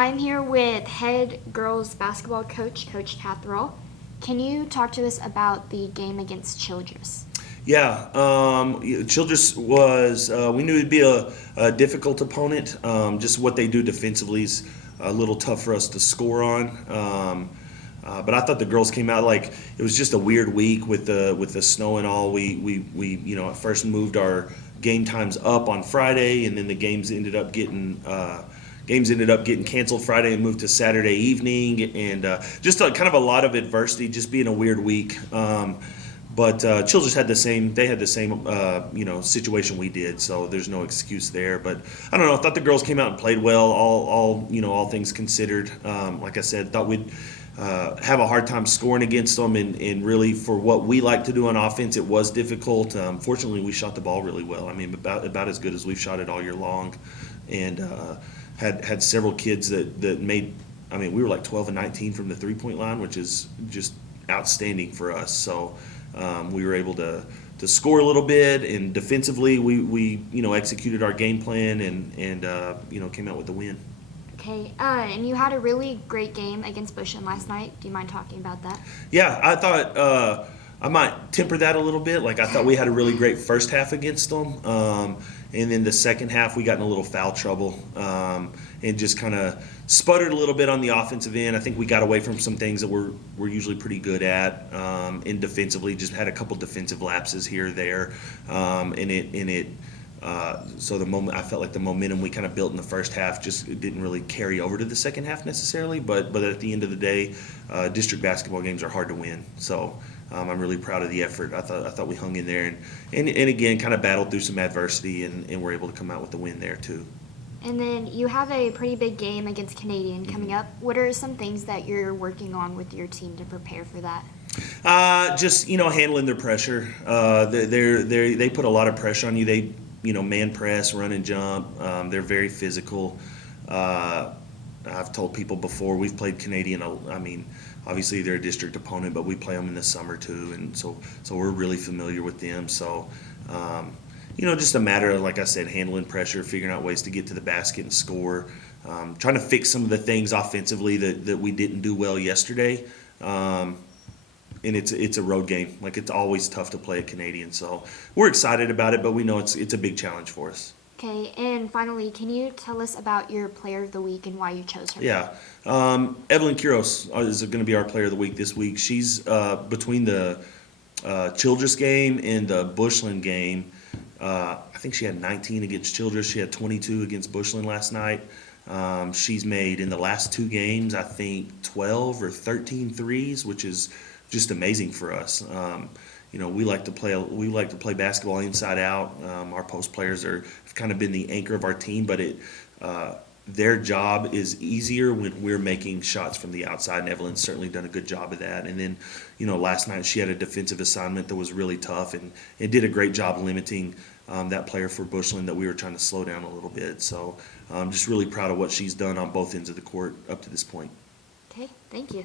I'm here with head girls basketball coach, Coach Catherall. Can you talk to us about the game against Childress? Yeah, Childress was, we knew it'd be a difficult opponent. Just what they do defensively is a little tough for us to score on. But I thought the girls came out like it was just a weird week with the snow and all. We at first moved our game times up on Friday, and then the games ended up getting canceled Friday and moved to Saturday evening, and just kind of a lot of adversity, just being a weird week. But Childress had the same. They had the same, situation we did. So there's no excuse there. But I don't know. I thought the girls came out and played well. All things considered. Like I said, thought we'd have a hard time scoring against them. And really, for what we like to do on offense, it was difficult. Fortunately, we shot the ball really well. I mean, about as good as we've shot it all year long. And had several kids that made. I mean, we were like 12 and 19 from the 3-point line, which is just outstanding for us. So. We were able to score a little bit, and defensively we executed our game plan and came out with the win. Okay, and you had a really great game against Bushland last night. Do you mind talking about that? Yeah, I thought I might temper that a little bit. Like I thought we had a really great first half against them, and then the second half we got in a little foul trouble and just kind of sputtered a little bit on the offensive end. I think we got away from some things that we're usually pretty good at, and defensively just had a couple defensive lapses here or there, so the moment I felt like the momentum we kind of built in the first half just didn't really carry over to the second half necessarily. But at the end of the day, district basketball games are hard to win. So I'm really proud of the effort. I thought we hung in there and again kind of battled through some adversity and were able to come out with the win there too. And then you have a pretty big game against Canadian coming up. What are some things that you're working on with your team to prepare for that? Just handling their pressure. They put a lot of pressure on you. They man press, run and jump. They're very physical. I've told people before we've played Canadian. I mean, obviously they're a district opponent, but we play them in the summer too, and so we're really familiar with them. So. Just a matter of, like I said, handling pressure, figuring out ways to get to the basket and score, trying to fix some of the things offensively that we didn't do well yesterday. And it's a road game. Like, it's always tough to play at Canadian. So we're excited about it, but we know it's a big challenge for us. Okay, and finally, can you tell us about your player of the week and why you chose her? Yeah. Evelyn Quiros is going to be our player of the week this week. She's between the Childress game and the Bushland game. I think she had 19 against Childress. She had 22 against Bushland last night. She's made in the last two games, I think, 12 or 13 threes, which is just amazing for us. We like to play basketball inside out. Our post players have kind of been the anchor of our team, but their job is easier when we're making shots from the outside, and Evelyn's certainly done a good job of that. And then, last night she had a defensive assignment that was really tough, and it did a great job limiting that player for Bushland that we were trying to slow down a little bit. So I'm just really proud of what she's done on both ends of the court up to this point. Okay, thank you.